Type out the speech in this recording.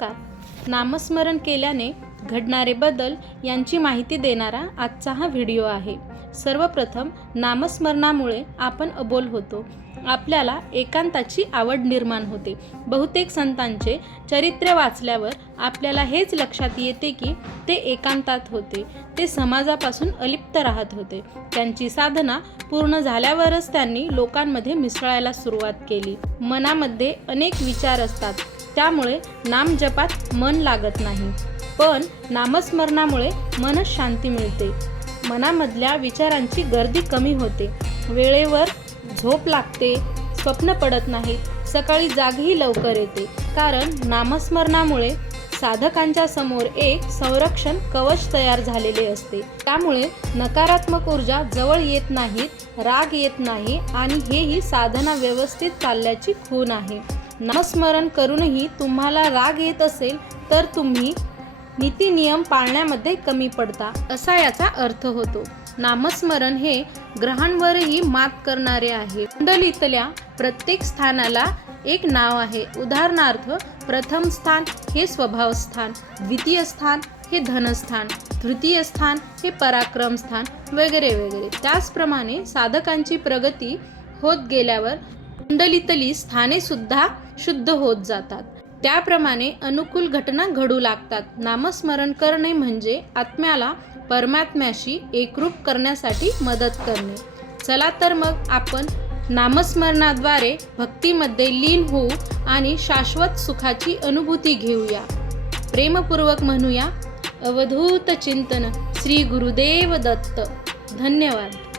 नमस्कार. नामस्मरण केल्याने घडणारे बदल यांची माहिती देणारा आजचा हा व्हिडिओ आहे. सर्वप्रथम नामस्मरणामुळे आपण अबोल होतो. आपल्याला एकांताची आवड निर्माण होते. बहुतेक संतांचे चरित्र वाचल्यावर आपल्याला हेच लक्षात येते की ते एकांतात होते. ते समाजापासून अलिप्त राहत होते. त्यांची साधना पूर्ण झाल्यावरच त्यांनी लोकांमध्ये मिसळायला सुरुवात केली. मनामध्ये अनेक विचार असतात. त्यामुळे नामजपात मन लागत नाही. पण नामस्मरणामुळे मनस शांती मिळते. मनामधल्या विचारांची गर्दी कमी होते. वेळेवर झोप लागते स्वप्न पडत नाहीत सकाळी जागही लवकर येते. कारण नामस्मरणामुळे साधकांच्या समोर एक संरक्षण कवच तयार झालेले असते. त्यामुळे नकारात्मक ऊर्जा जवळ येत नाहीत राग येत नाही आणि हेही साधना व्यवस्थित चालल्याची खूण आहे. नामस्मरण करूनही तुम्हाला राग येत असेल तर तुम्ही नीती नियम पाळण्यामध्ये कमी पडता असा याचा अर्थ होतो. नामस्मरण हे ग्रहांवरही मात करणारे आहे. कुंडलीतल्या प्रत्येक स्थानाला एक नाव आहे. उदाहरणार्थ प्रथम स्थान हे स्वभाव स्थान द्वितीय स्थान हे धनस्थान तृतीय स्थान हे पराक्रम स्थान वगैरे वगैरे. त्याचप्रमाणे साधकांची प्रगती होत गेल्यावर कुंडलीतली स्थाने सुद्धा शुद्ध होत जातात. त्याप्रमाणे अनुकूल घटना घडू लागतात. नामस्मरण करणे म्हणजे आत्म्याला परमात्म्याशी एकरूप करण्यासाठी मदत करणे. चला तर मग आपण नामस्मरणाद्वारे भक्तीमध्ये लीन होऊ आणि शाश्वत सुखाची अनुभूती घेऊया. प्रेमपूर्वक म्हणूया अवधूत चिंतन श्री गुरुदेव दत्त. धन्यवाद.